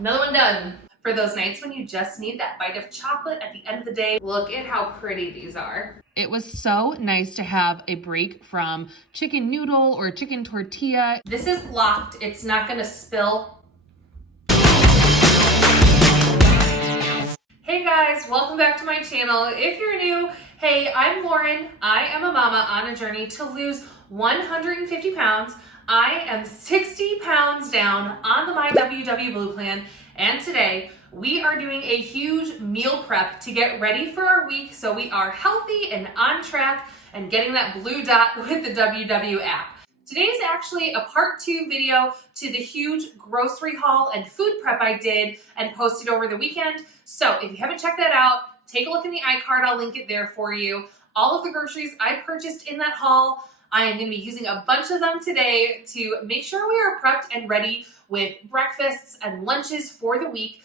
Another one done. For those nights when you just need that bite of chocolate at the end of the day, look at how pretty these are. It was so nice to have a break from chicken noodle or chicken tortilla. This is locked, it's not gonna spill. Hey guys, welcome back to my channel. If you're new, hey, I'm Lauren. I am a mama on a journey to lose 150 pounds. I am 60 pounds down on the My WW Blue plan, and today we are doing a huge meal prep to get ready for our week so we are healthy and on track and getting that blue dot with the WW app. Today is actually a part 2 video to the huge grocery haul and food prep I did and posted over the weekend. So if you haven't checked that out, take a look in the iCard, I'll link it there for you. All of the groceries I purchased in that haul, I am gonna be using a bunch of them today to make sure we are prepped and ready with breakfasts and lunches for the week.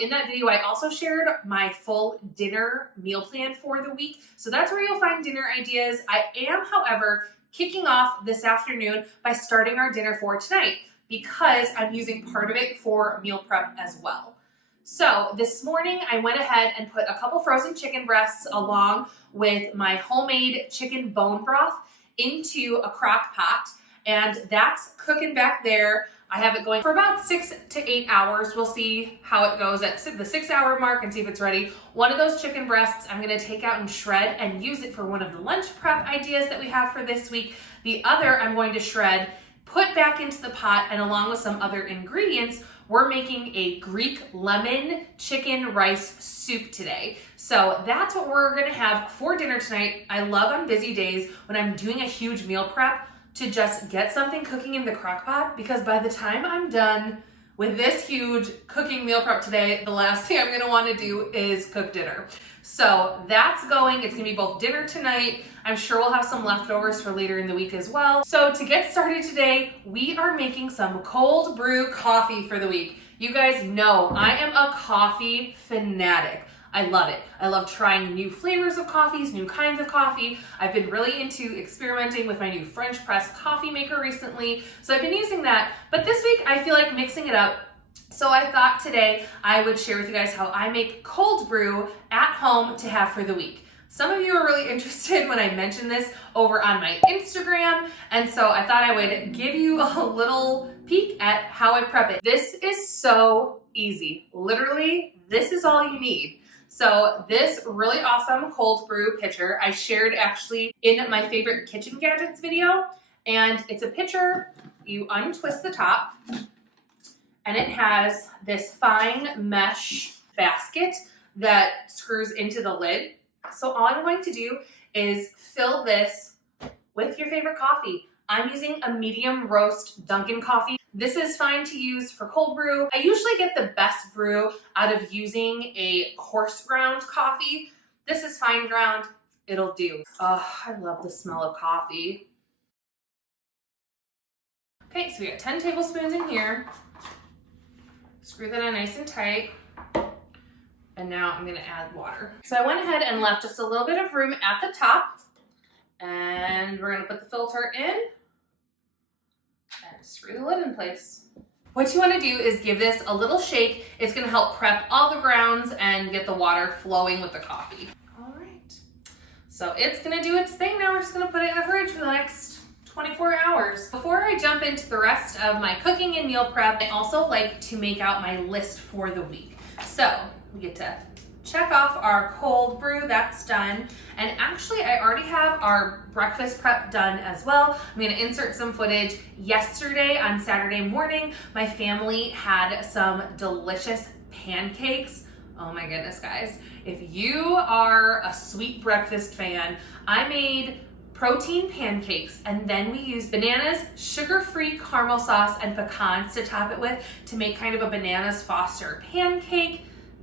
In that video, I also shared my full dinner meal plan for the week. So that's where you'll find dinner ideas. I am, however, kicking off this afternoon by starting our dinner for tonight because I'm using part of it for meal prep as well. So this morning I went ahead and put a couple frozen chicken breasts along with my homemade chicken bone broth into a crock pot, and that's cooking back there. I have it going for about 6 to 8 hours. We'll see how it goes at the 6-hour mark and see if it's ready. One of those chicken breasts I'm gonna take out and shred and use it for one of the lunch prep ideas that we have for this week. The other I'm going to shred, put back into the pot, and along with some other ingredients, we're making a Greek lemon chicken rice soup today. So that's what we're gonna have for dinner tonight. I love on busy days when I'm doing a huge meal prep to just get something cooking in the crock pot, because by the time I'm done with this huge cooking meal prep today, the last thing I'm gonna wanna do is cook dinner. So that's going. It's gonna be both dinner tonight. I'm sure we'll have some leftovers for later in the week as well. So to get started today, we are making some cold brew coffee for the week. You guys know I am a coffee fanatic. I love it. I love trying new flavors of coffees, new kinds of coffee. I've been really into experimenting with my new French press coffee maker recently. So I've been using that. But this week I feel like mixing it up. So I thought today I would share with you guys how I make cold brew at home to have for the week. Some of you are really interested when I mentioned this over on my Instagram, and so I thought I would give you a little peek at how I prep it. This is so easy. Literally, this is all you need. So this really awesome cold brew pitcher I shared actually in my favorite kitchen gadgets video, and it's a pitcher. You untwist the top, and it has this fine mesh basket that screws into the lid. So all I'm going to do is fill this with your favorite coffee. I'm using a medium roast Dunkin' coffee. This is fine to use for cold brew. I usually get the best brew out of using a coarse ground coffee. This is fine ground, it'll do. Oh, I love the smell of coffee. Okay, so we got 10 tablespoons in here. Screw that in nice and tight. And now I'm gonna add water. So I went ahead and left just a little bit of room at the top, and we're gonna put the filter in and screw the lid in place. What you wanna do is give this a little shake. It's gonna help prep all the grounds and get the water flowing with the coffee. All right, so it's gonna do its thing. Now we're just gonna put it in the fridge for the next 24 hours. Before I jump into the rest of my cooking and meal prep, I also like to make out my list for the week. So we get to check off our cold brew, that's done. And actually I already have our breakfast prep done as well. I'm gonna insert some footage. Yesterday on Saturday morning, my family had some delicious pancakes. Oh my goodness, guys. If you are a sweet breakfast fan, I made protein pancakes, and then we used bananas, sugar-free caramel sauce, and pecans to top it with to make kind of a bananas Foster pancake.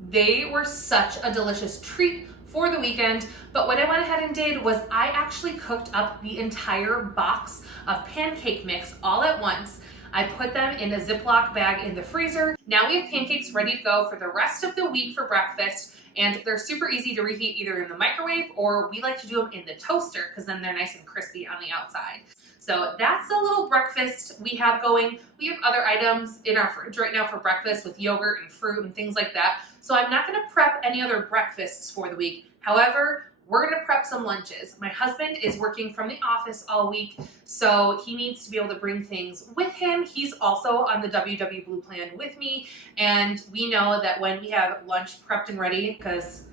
They were such a delicious treat for the weekend, but what I went ahead and did was I actually cooked up the entire box of pancake mix all at once. I put them in a Ziploc bag in the freezer. Now we have pancakes ready to go for the rest of the week for breakfast, and they're super easy to reheat either in the microwave, or we like to do them in the toaster because then they're nice and crispy on the outside. So that's a little breakfast we have going. We have other items in our fridge right now for breakfast with yogurt and fruit and things like that. So I'm not gonna prep any other breakfasts for the week. However, we're gonna prep some lunches. My husband is working from the office all week, so he needs to be able to bring things with him. He's also on the WW Blue plan with me, and we know that when we have lunch prepped and ready, because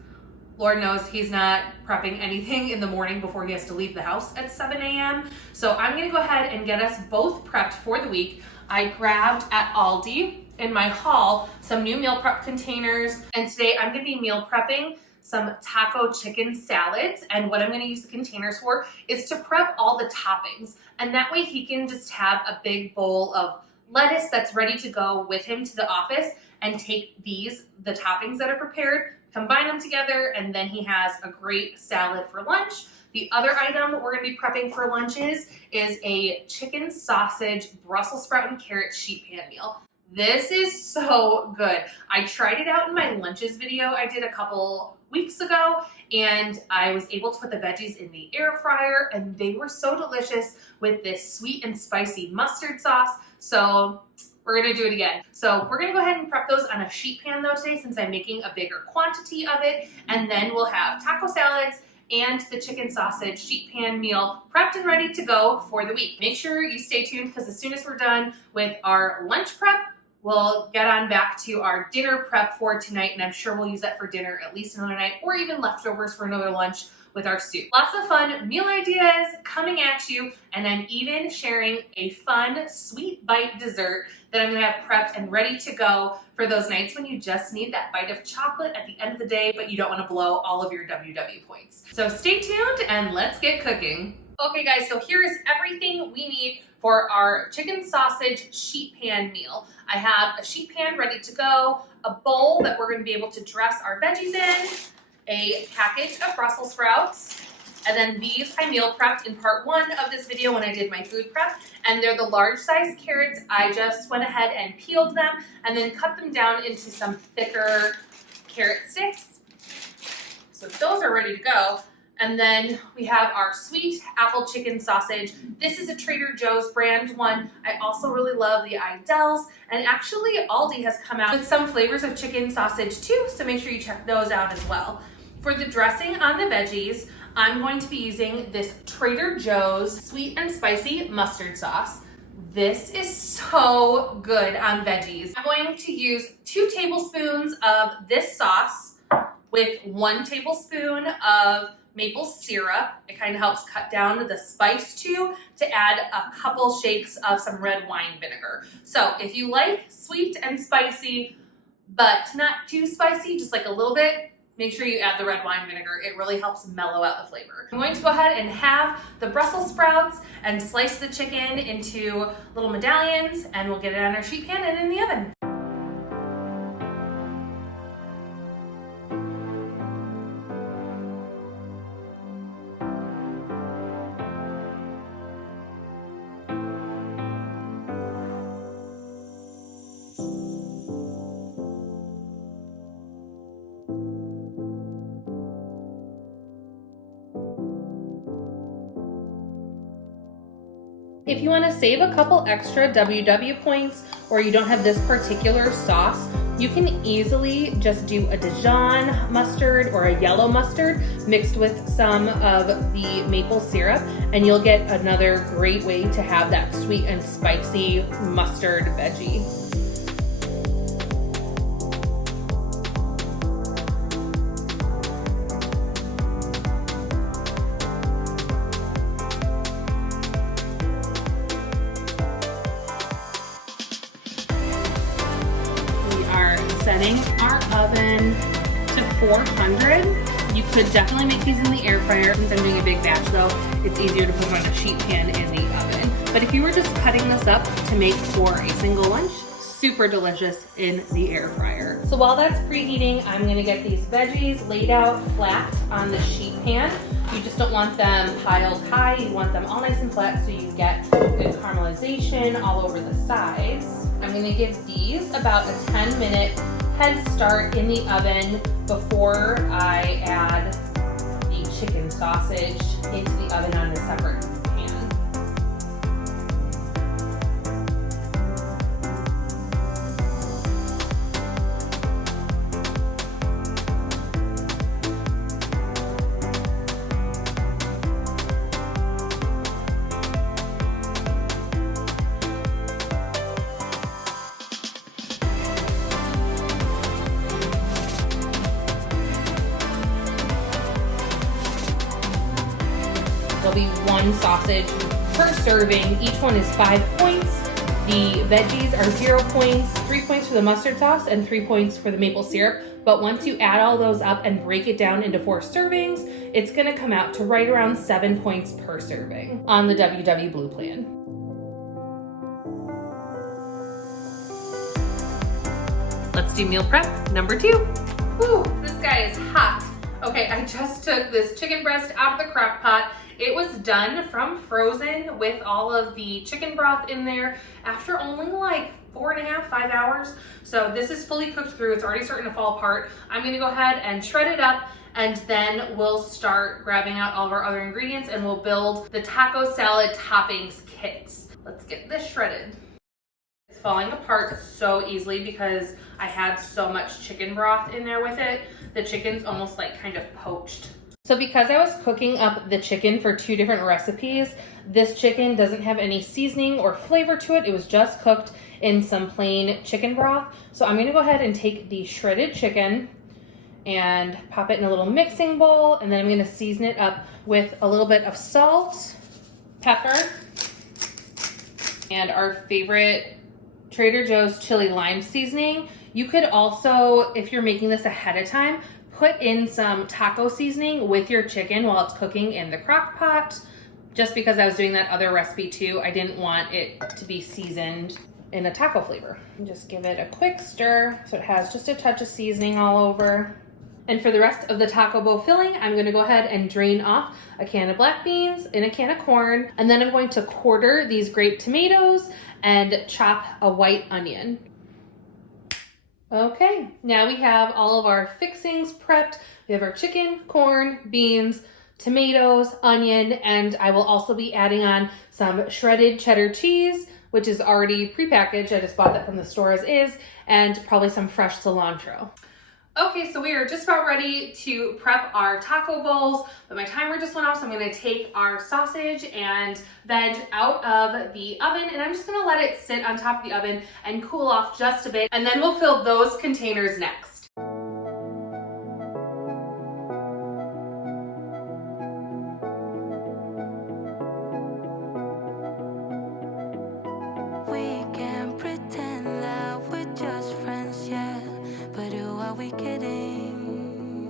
Lord knows he's not prepping anything in the morning before he has to leave the house at 7 a.m. So I'm gonna go ahead and get us both prepped for the week. I grabbed at Aldi in my haul some new meal prep containers, and today I'm gonna be meal prepping some taco chicken salads. And what I'm gonna use the containers for is to prep all the toppings. And that way he can just have a big bowl of lettuce that's ready to go with him to the office and take the toppings that are prepared, combine them together, and then he has a great salad for lunch. The other item we're gonna be prepping for lunches is a chicken sausage, Brussels sprout and carrot sheet pan meal. This is so good. I tried it out in my lunches video I did a couple weeks ago, and I was able to put the veggies in the air fryer, and they were so delicious with this sweet and spicy mustard sauce. So we're gonna do it again. So we're gonna go ahead and prep those on a sheet pan though today, since I'm making a bigger quantity of it, and then we'll have taco salads and the chicken sausage sheet pan meal prepped and ready to go for the week. Make sure you stay tuned, because as soon as we're done with our lunch prep, we'll get on back to our dinner prep for tonight, and I'm sure we'll use that for dinner at least another night, or even leftovers for another lunch with our soup. Lots of fun meal ideas coming at you, and I'm even sharing a fun sweet bite dessert that I'm gonna have prepped and ready to go for those nights when you just need that bite of chocolate at the end of the day, but you don't wanna blow all of your WW points. So stay tuned and let's get cooking. Okay guys, so here is everything we need for our chicken sausage sheet pan meal. I have a sheet pan ready to go, a bowl that we're gonna be able to dress our veggies in, a package of Brussels sprouts, and then these I meal prepped in part 1 of this video when I did my food prep, and they're the large size carrots. I just went ahead and peeled them and then cut them down into some thicker carrot sticks. So those are ready to go. And then we have our sweet apple chicken sausage. This is a Trader Joe's brand one. I also really love the Idell's, and actually Aldi has come out with some flavors of chicken sausage too, so make sure you check those out as well. For the dressing on the veggies, I'm going to be using this Trader Joe's sweet and spicy mustard sauce. This is so good on veggies. I'm going to use 2 tablespoons of this sauce with 1 tablespoon of maple syrup. It kind of helps cut down the spice too, to add a couple shakes of some red wine vinegar. So if you like sweet and spicy, but not too spicy, just like a little bit, make sure you add the red wine vinegar. It really helps mellow out the flavor. I'm going to go ahead and have the Brussels sprouts and slice the chicken into little medallions, and we'll get it on our sheet pan and in the oven. If you want to save a couple extra WW points, or you don't have this particular sauce, you can easily just do a Dijon mustard or a yellow mustard mixed with some of the maple syrup, and you'll get another great way to have that sweet and spicy mustard veggie. Setting our oven to 400. You could definitely make these in the air fryer. Since I'm doing a big batch though, it's easier to put them on a sheet pan in the oven. But if you were just cutting this up to make for a single lunch, super delicious in the air fryer. So while that's preheating, I'm gonna get these veggies laid out flat on the sheet pan. You just don't want them piled high. You want them all nice and flat so you get good caramelization all over the sides. I'm gonna give these about a 10-minute head start in the oven before I add the chicken sausage into the oven on a separate pan. There'll be one sausage per serving. Each one is 5 points. The veggies are 0 points, 3 points for the mustard sauce, and 3 points for the maple syrup. But once you add all those up and break it down into 4 servings, it's gonna come out to right around 7 points per serving on the WW Blue plan. Let's do meal prep number 2. Whew, this guy is hot. Okay, I just took this chicken breast out of the crock pot. It was done from frozen with all of the chicken broth in there after only like 4.5, 5 hours. So this is fully cooked through. It's already starting to fall apart. I'm gonna go ahead and shred it up, and then we'll start grabbing out all of our other ingredients and we'll build the taco salad toppings kits. Let's get this shredded. It's falling apart so easily because I had so much chicken broth in there with it. The chicken's almost like kind of poached. So because I was cooking up the chicken for 2 different recipes, this chicken doesn't have any seasoning or flavor to it. It was just cooked in some plain chicken broth. So I'm gonna go ahead and take the shredded chicken and pop it in a little mixing bowl, and then I'm gonna season it up with a little bit of salt, pepper, and our favorite Trader Joe's chili lime seasoning. You could also, if you're making this ahead of time, put in some taco seasoning with your chicken while it's cooking in the crock pot. Just because I was doing that other recipe too, I didn't want it to be seasoned in a taco flavor. Just give it a quick stir so it has just a touch of seasoning all over. And for the rest of the taco bowl filling, I'm gonna go ahead and drain off a can of black beans and a can of corn. And then I'm going to quarter these grape tomatoes and chop a white onion. Okay, now we have all of our fixings prepped. We have our chicken, corn, beans, tomatoes, onion, and I will also be adding on some shredded cheddar cheese, which is already prepackaged. I just bought that from the store as is, and probably some fresh cilantro. Okay, so we are just about ready to prep our taco bowls, but my timer just went off, so I'm gonna take our sausage and veg out of the oven, and I'm just gonna let it sit on top of the oven and cool off just a bit, and then we'll fill those containers next. We can pretend that we're just friends, yeah, but who are we kidding?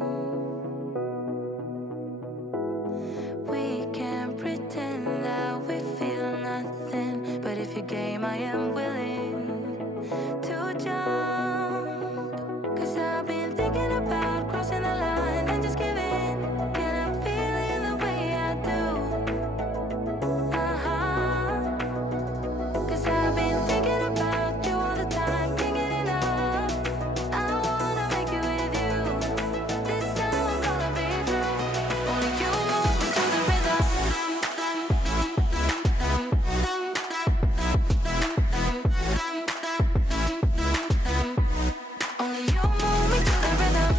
We can pretend that we feel nothing, but if you're game, I am willing to jump. 'Cause I've been thinking about crossing the line and just giving. And I'm feeling the way I do. 'Cause I've been thinking about you all the time, can't get enough. I wanna make it with you. This time I'm gonna be true. Only you move me to the rhythm. Only you move me to the rhythm.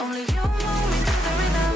Only you move me to the rhythm.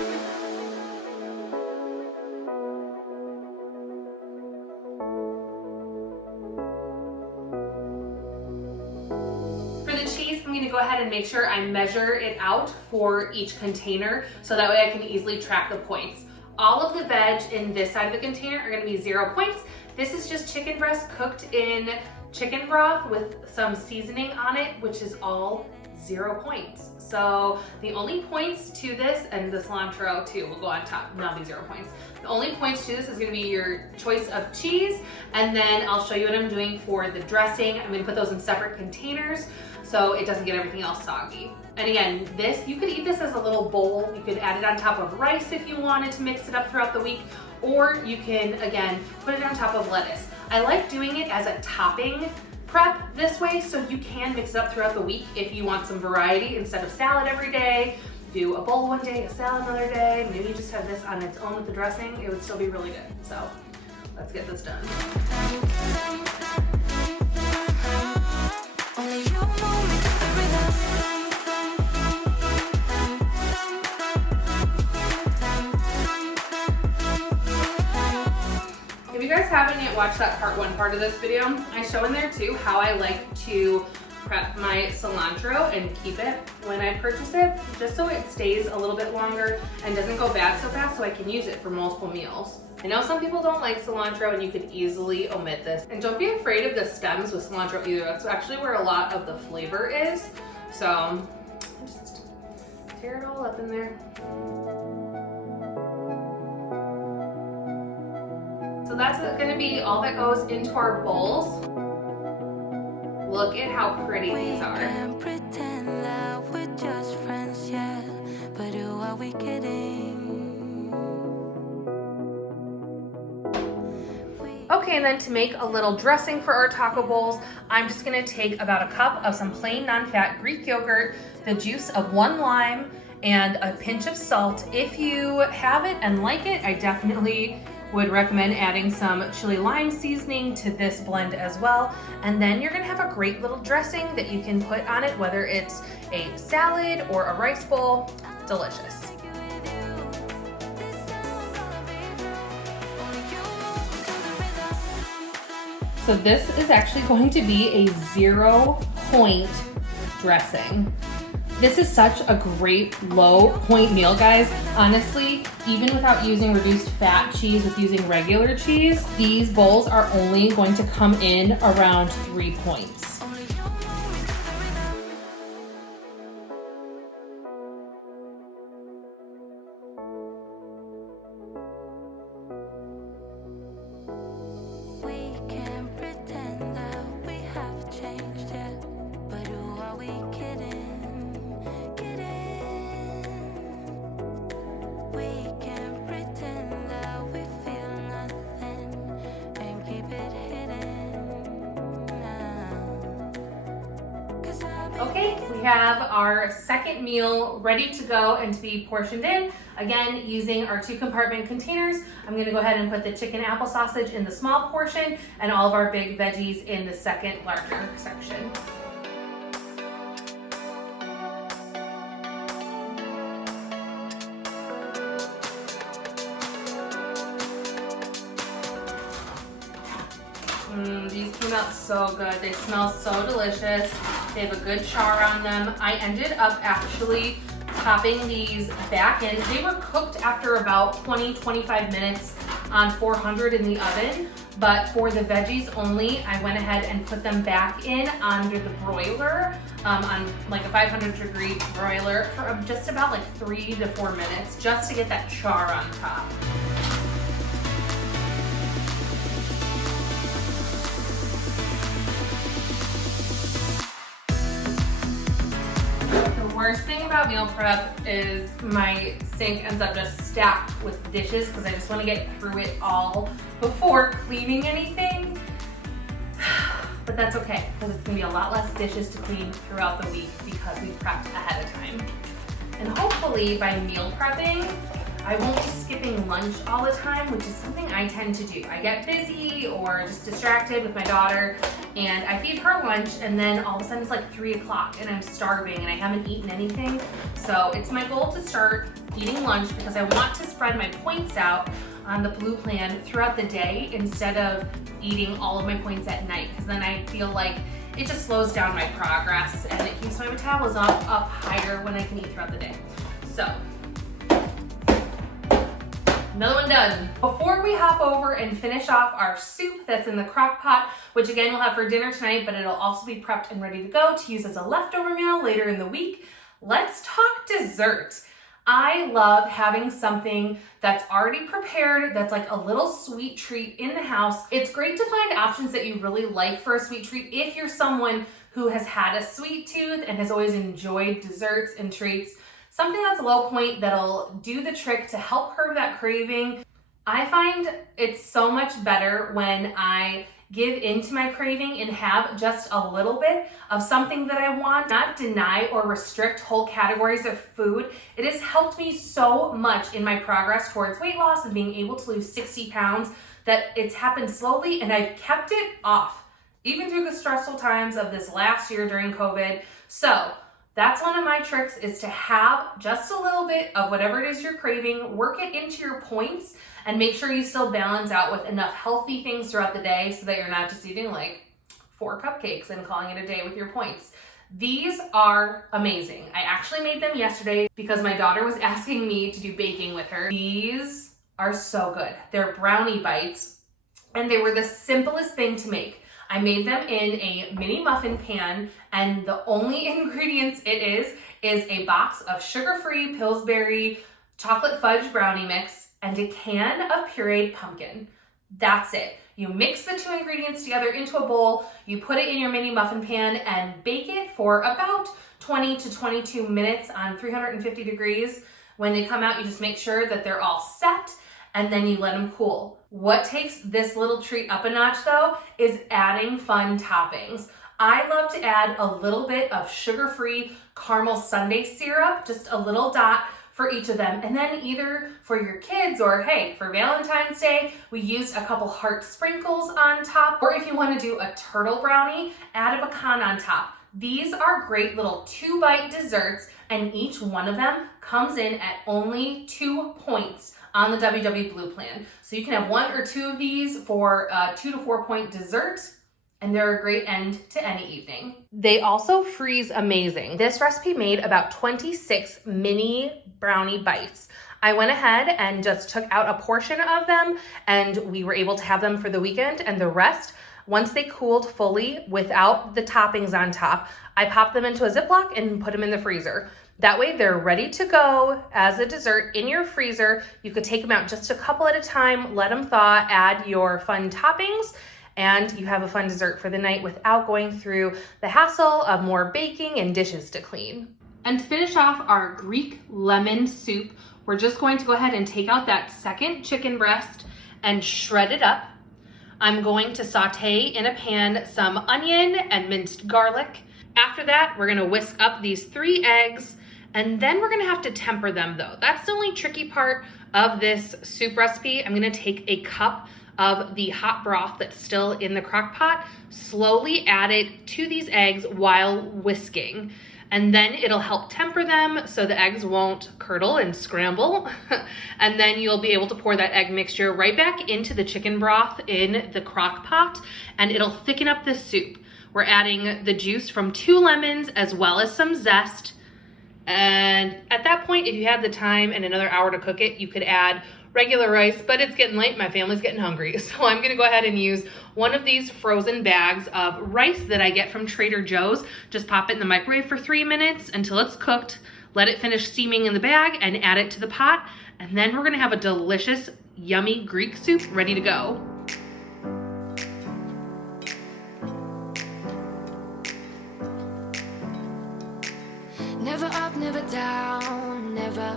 For the cheese, I'm gonna go ahead and make sure I measure it out for each container so that way I can easily track the points. All of the veg in this side of the container are gonna be 0 points. This is just chicken breast cooked in chicken broth with some seasoning on it, which is all 0 points. So the only points to this, and the cilantro too will go on top, and that'll be 0 points. The only points to this is gonna be your choice of cheese, and then I'll show you what I'm doing for the dressing. I'm gonna put those in separate containers so it doesn't get everything else soggy. And again, this, you could eat this as a little bowl. You could add it on top of rice if you wanted to mix it up throughout the week, or you can, again, put it on top of lettuce. I like doing it as a topping prep this way, so you can mix it up throughout the week if you want some variety instead of salad every day. Do a bowl one day, a salad another day. Maybe you just have this on its own with the dressing. It would still be really good. So let's get this done. If you guys haven't yet watched that part of this video, I show in there too how I like to prep my cilantro and keep it when I purchase it, just so it stays a little bit longer and doesn't go bad so fast, so I can use it for multiple meals. I know some people don't like cilantro, and you could easily omit this. And don't be afraid of the stems with cilantro either. That's actually where a lot of the flavor is. So just tear it all up in there. So that's gonna be all that goes into our bowls. Look at how pretty these are. We can't pretend that we're just friends yet, but who are we kidding? Okay, and then to make a little dressing for our taco bowls, I'm just gonna take about a cup of some plain non-fat Greek yogurt, the juice of 1 lime, and a pinch of salt. If you have it and like it, I definitely would recommend adding some chili lime seasoning to this blend as well. And then you're gonna have a great little dressing that you can put on it, whether it's a salad or a rice bowl. Delicious. So this is actually going to be a 0 point dressing. This is such a great low point meal, guys. Honestly, even without using reduced fat cheese, with using regular cheese, these bowls are only going to come in around 3 points. We can't pretend that we have changed yet, but who are we kidding? We can't pretend that we feel nothing and keep it hidden now. Okay, we have our second meal ready to go and to be portioned in. Again, using our 2 compartment containers, I'm gonna go ahead and put the chicken apple sausage in the small portion and all of our big veggies in the second larger section. These came out so good. They smell so delicious. They have a good char on them. I ended up actually popping these back in. They were cooked after about 20-25 minutes on 400 in the oven, but for the veggies only, I went ahead and put them back in under the broiler, on like a 500-degree broiler for just about like 3 to 4 minutes, just to get that char on top. Worst thing about meal prep is my sink ends up just stacked with dishes because I just want to get through it all before cleaning anything. But that's okay, because it's going to be a lot less dishes to clean throughout the week because we prepped ahead of time. And hopefully by meal prepping, I won't be skipping lunch all the time, which is something I tend to do. I get busy or just distracted with my daughter, and I feed her lunch, and then all of a sudden it's like 3 o'clock and I'm starving and I haven't eaten anything. So it's my goal to start eating lunch because I want to spread my points out on the Blue plan throughout the day instead of eating all of my points at night, because then I feel like it just slows down my progress and it keeps my metabolism up higher when I can eat throughout the day. So Another one done. Before we hop over and finish off our soup that's in the crock pot, which again we'll have for dinner tonight, but it'll also be prepped and ready to go to use as a leftover meal later in the week, let's talk dessert. I love having something that's already prepared, that's like a little sweet treat in the house. It's great to find options that you really like for a sweet treat if you're someone who has had a sweet tooth and has always enjoyed desserts and treats. Something that's a low point that'll do the trick to help curb that craving. I find it's so much better when I give into my craving and have just a little bit of something that I want, not deny or restrict whole categories of food. It has helped me so much in my progress towards weight loss and being able to lose 60 pounds that it's happened slowly and I've kept it off, even through the stressful times of this last year during COVID. So that's one of my tricks, is to have just a little bit of whatever it is you're craving, work it into your points, and make sure you still balance out with enough healthy things throughout the day so that you're not just eating like 4 cupcakes and calling it a day with your points. These are amazing. I actually made them yesterday because my daughter was asking me to do baking with her. These are so good. They're brownie bites, and they were the simplest thing to make. I made them in a mini muffin pan, and the only ingredients it is a box of sugar-free Pillsbury chocolate fudge brownie mix and a can of pureed pumpkin. That's it. You mix the 2 ingredients together into a bowl, you put it in your mini muffin pan and bake it for about 20 to 22 minutes on 350 degrees. When they come out, you just make sure that they're all set, and then you let them cool. What takes this little treat up a notch though is adding fun toppings. I love to add a little bit of sugar-free caramel sundae syrup, just a little dot for each of them. And then either for your kids or hey, for Valentine's Day, we used a couple heart sprinkles on top. Or if you want to do a turtle brownie, add a pecan on top. These are great little 2-bite desserts, and each one of them comes in at only 2 points on the WW Blue plan. So you can have 1 or 2 of these for a 2 to 4 point dessert, and they're a great end to any evening. They also freeze amazing. This recipe made about 26 mini brownie bites. I went ahead and just took out a portion of them, and we were able to have them for the weekend, and the rest, once they cooled fully without the toppings on top, I popped them into a Ziploc and put them in the freezer. That way they're ready to go as a dessert in your freezer. You could take them out just a couple at a time, let them thaw, add your fun toppings, and you have a fun dessert for the night without going through the hassle of more baking and dishes to clean. And to finish off our Greek lemon soup, we're just going to go ahead and take out that second chicken breast and shred it up. I'm going to saute in a pan some onion and minced garlic. After that, we're gonna whisk up these 3 eggs, and then we're gonna have to temper them though. That's the only tricky part of this soup recipe. I'm gonna take a cup of the hot broth that's still in the crock pot, slowly add it to these eggs while whisking. And then it'll help temper them so the eggs won't curdle and scramble. And then you'll be able to pour that egg mixture right back into the chicken broth in the crock pot, and it'll thicken up the soup. We're adding the juice from 2 lemons as well as some zest. And at that point, if you had the time and another hour to cook it, you could add regular rice, but it's getting late, my family's getting hungry. So I'm gonna go ahead and use one of these frozen bags of rice that I get from Trader Joe's. Just pop it in the microwave for 3 minutes until it's cooked, let it finish steaming in the bag, and add it to the pot. And then we're gonna have a delicious, yummy Greek soup ready to go. Never up, never down, never.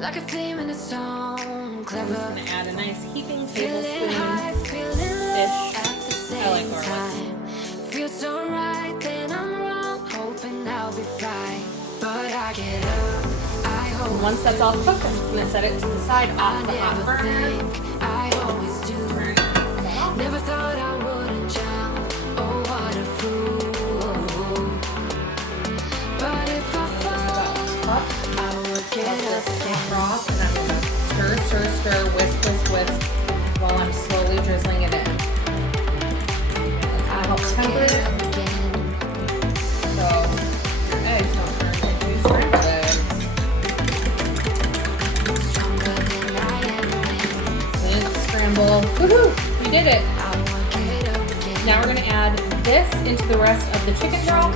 Like a theme in a song, clever. I'm just gonna add a nice heaping Feeling tablespoon high, feeling low ish. at the same I like garlic. time. Feels so right, then I'm wrong, hoping I'll be fine. But I get up, I hope. Once that's all cooked, I'm just gonna set it to the side off the hot burner. I always do. Never thought I wouldn't jump. Oh, what a fool. But if I fall, I will get up again. Broth, and I'm gonna stir, whisk, while I'm slowly drizzling it in. I Help will temper get it. up again. So your eggs don't turn into scrambled eggs. Stronger No.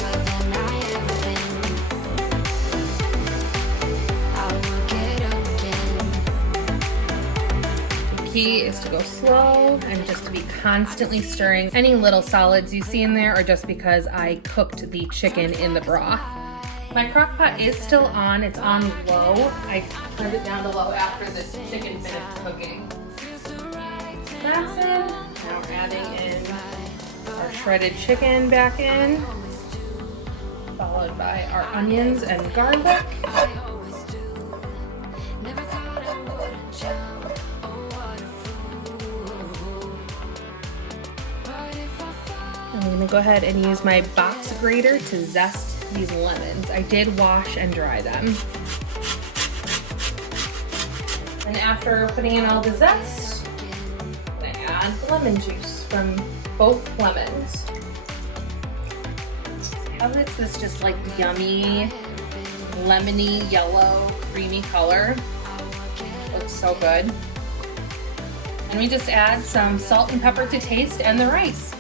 The key is to go slow and just to be constantly stirring. Any little solids you see in there are just because I cooked the chicken in the broth. My crock pot is still on. It's on low. I turned it down to low after this chicken finished cooking. That's it. Now we're adding in our shredded chicken back in, followed by our onions and garlic. I'm gonna go ahead and use my box grater to zest these lemons. I did wash and dry them. And after putting in all the zest, I'm gonna add the lemon juice from both lemons. How is this just like yummy, lemony, yellow, creamy color? Looks so good. And we just add some salt and pepper to taste and the rice.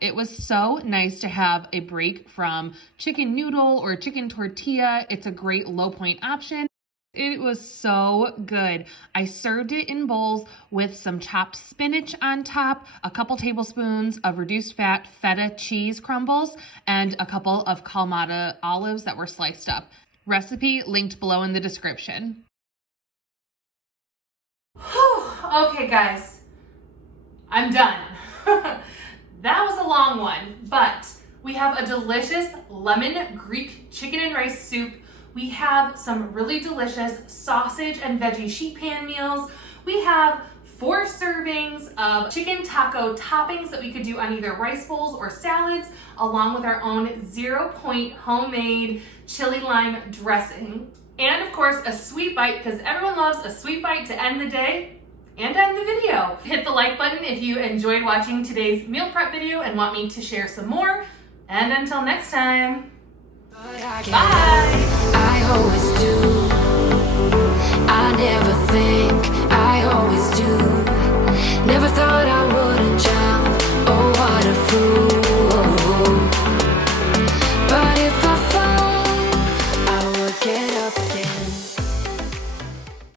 It was so nice to have a break from chicken noodle or chicken tortilla. It's a great low point option. It was so good. I served it in bowls with some chopped spinach on top, a couple tablespoons of reduced fat feta cheese crumbles, and a couple of Kalamata olives that were sliced up. Recipe linked below in the description. Okay, guys, I'm done. That was a long one, but we have a delicious lemon Greek chicken and rice soup. We have some really delicious sausage and veggie sheet pan meals. We have 4 servings of chicken taco toppings that we could do on either rice bowls or salads, along with our own 0 point homemade chili lime dressing. And of course, a sweet bite, because everyone loves a sweet bite to end the day and end the video. Hit the like button if you enjoyed watching today's meal prep video and want me to share some more. And until next time, bye. I always do.